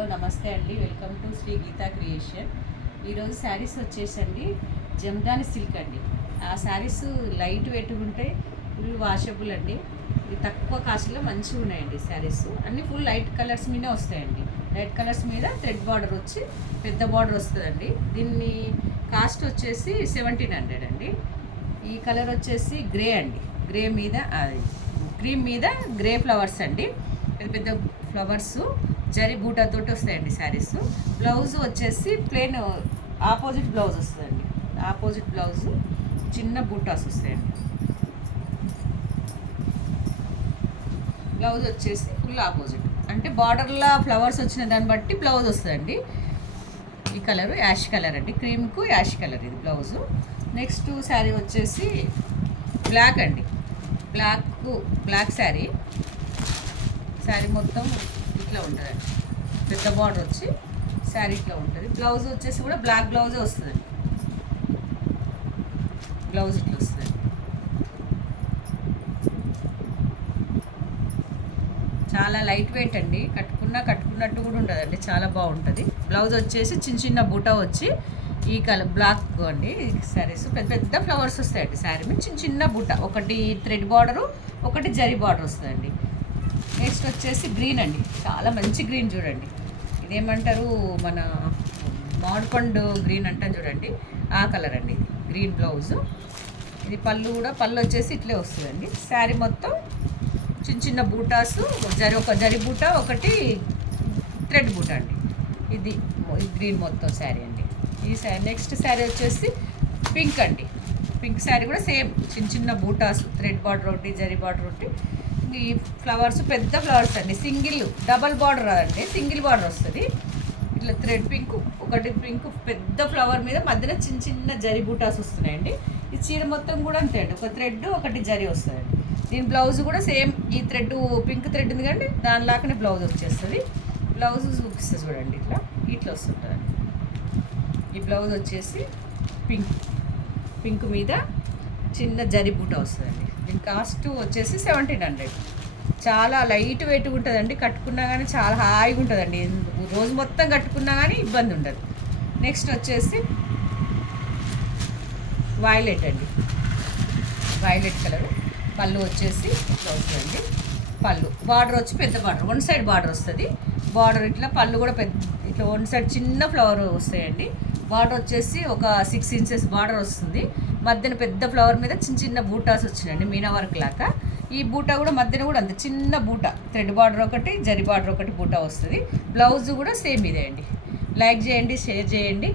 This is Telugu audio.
హలో నమస్తే అండి, welcome to Shri Geeta creation. ఈరోజు శారీస్ వచ్చేసండి జమ్దాని సిల్క్ అండి. ఆ శారీస్ లైట్ వెయిట్ ఉంటాయి, ఫుల్ వాషబుల్ అండి. ఇది తక్కువ కాస్ట్లో మంచిగా ఉన్నాయండి శారీస్. అన్నీ ఫుల్ లైట్ కలర్స్ మీదే వస్తాయండి. లైట్ కలర్స్ మీద థ్రెడ్ బార్డర్ వచ్చి పెద్ద బార్డర్ వస్తుందండి. దీన్ని కాస్ట్ వచ్చేసి 1700 అండి. ఈ కలర్ వచ్చేసి గ్రే అండి. గ్రే మీద క్రీమ్ మీద గ్రే ఫ్లవర్స్ అండి, పెద్ద పెద్ద ఫ్లవర్స్ జరీ బూటాతోటి వస్తాయండి శారీస్. బ్లౌజ్ వచ్చేసి ప్లెయిన్ ఆపోజిట్ బ్లౌజ్ వస్తుందండి. ఆపోజిట్ బ్లౌజ్ చిన్న బూటాస్ వస్తాయండి. బ్లౌజ్ వచ్చేసి ఫుల్ ఆపోజిట్ అంటే బార్డర్లో ఫ్లవర్స్ వచ్చిన దాన్ని బట్టి బ్లౌజ్ వస్తుందండి. ఈ కలరు యాష్ కలర్ అండి, క్రీమ్కు యాష్ కలర్ ఇది బ్లౌజు. నెక్స్ట్ శారీ వచ్చేసి బ్లాక్ అండి. బ్లాక్ శారీ మొత్తం ఇట్లా ఉంటుందండి. పెద్ద బార్డర్ వచ్చి శారీ ఇట్లా ఉంటుంది. బ్లౌజ్ వచ్చేసి కూడా బ్లాక్ బ్లౌజే వస్తుందండి. బ్లౌజ్ ఇట్లా వస్తుంది. చాలా లైట్ వెయిట్ అండి, కట్టుకున్నట్టు కూడా ఉండదండి, చాలా బాగుంటుంది. బ్లౌజ్ వచ్చేసి చిన్న చిన్న బూటా వచ్చి ఈ కలర్ బ్లాక్ అండి. శారీస్ పెద్ద పెద్ద ఫ్లవర్స్ వస్తాయండి. శారీ మీద చిన్న చిన్న బూట, ఒకటి థ్రెడ్ బార్డరు, ఒకటి జరీ బార్డర్ వస్తుందండి. నెక్స్ట్ వచ్చేసి గ్రీన్ అండి, చాలా మంచి గ్రీన్ చూడండి. ఇదేమంటారు, మన మామిడిపండు గ్రీన్ అంటాం చూడండి, ఆ కలర్ అండి. ఇది గ్రీన్ బ్లౌజు. ఇది పళ్ళు వచ్చేసి ఇట్లే వస్తుందండి. శారీ మొత్తం చిన్న చిన్న బూటాసు, ఒక జరీ బూట, ఒకటి థ్రెడ్ బూట అండి. ఇది గ్రీన్ మొత్తం శారీ అండి. ఈ శారీ నెక్స్ట్ శారీ వచ్చేసి పింక్ అండి. పింక్ శారీ కూడా సేమ్ చిన్న చిన్న బూటాసు, థ్రెడ్ బార్డర్ ఒకటి, జరీ బార్డర్ ఒకటి. ఈ ఫ్లవర్స్ పెద్ద ఫ్లవర్స్ అండి, డబల్ బార్డర్ రాదండి, సింగిల్ బార్డర్ వస్తుంది. ఇట్లా థ్రెడ్ పింక్, ఒకటి పింక్ పెద్ద ఫ్లవర్ మీద మధ్యలో చిన్న చిన్న జరీ బూటాస్ వస్తున్నాయండి. ఈ చీర మొత్తం కూడా అంతే అండి, ఒక థ్రెడ్ ఒకటి జరీ వస్తుందండి. దీని బ్లౌజ్ కూడా సేమ్ ఈ థ్రెడ్, పింక్ థ్రెడ్ ఉంది కండి, దానిలాగానే బ్లౌజ్ వచ్చేస్తుంది. బ్లౌజ్ చూపిస్తుంది చూడండి, ఇట్లా వస్తుంటుందండి. ఈ బ్లౌజ్ వచ్చేసి పింక్ మీద చిన్న జరీ బూట వస్తుందండి. దీని కాస్ట్ వచ్చేసి 1700. చాలా లైట్ వెయిట్ ఉంటుందండి, కట్టుకున్నా కానీ చాలా హాయిగా ఉంటుందండి. రోజు మొత్తం కట్టుకున్నా కానీ ఇబ్బంది ఉండదు. నెక్స్ట్ వచ్చేసి వైలెట్ అండి. వైలెట్ కలర్ పళ్ళు వచ్చేసి ఇట్లా వస్తుందండి. పళ్ళు బార్డర్ వచ్చి పెద్ద బార్డర్, వన్ సైడ్ బార్డర్ వస్తుంది. బార్డర్ ఇట్లా, పళ్ళు కూడా పెద్ద ఇట్లా వన్ సైడ్ చిన్న ఫ్లవర్ వస్తాయండి. బార్డర్ వచ్చేసి ఒక 6 ఇంచెస్ బార్డర్ వస్తుంది. మధ్యన పెద్ద ఫ్లవర్ మీద చిన్న చిన్న బూటాస్ వచ్చినాయండి, మీనా వర్క్ లాగా. ఈ బూటా కూడా మధ్యన కూడా అంతే చిన్న బూట, థ్రెడ్ బార్డర్ ఒకటి, జరీ బార్డర్ ఒకటి బూటా వస్తుంది. బ్లౌజ్ కూడా సేమ్ ఇదే అండి. లైక్ చేయండి, షేర్ చేయండి.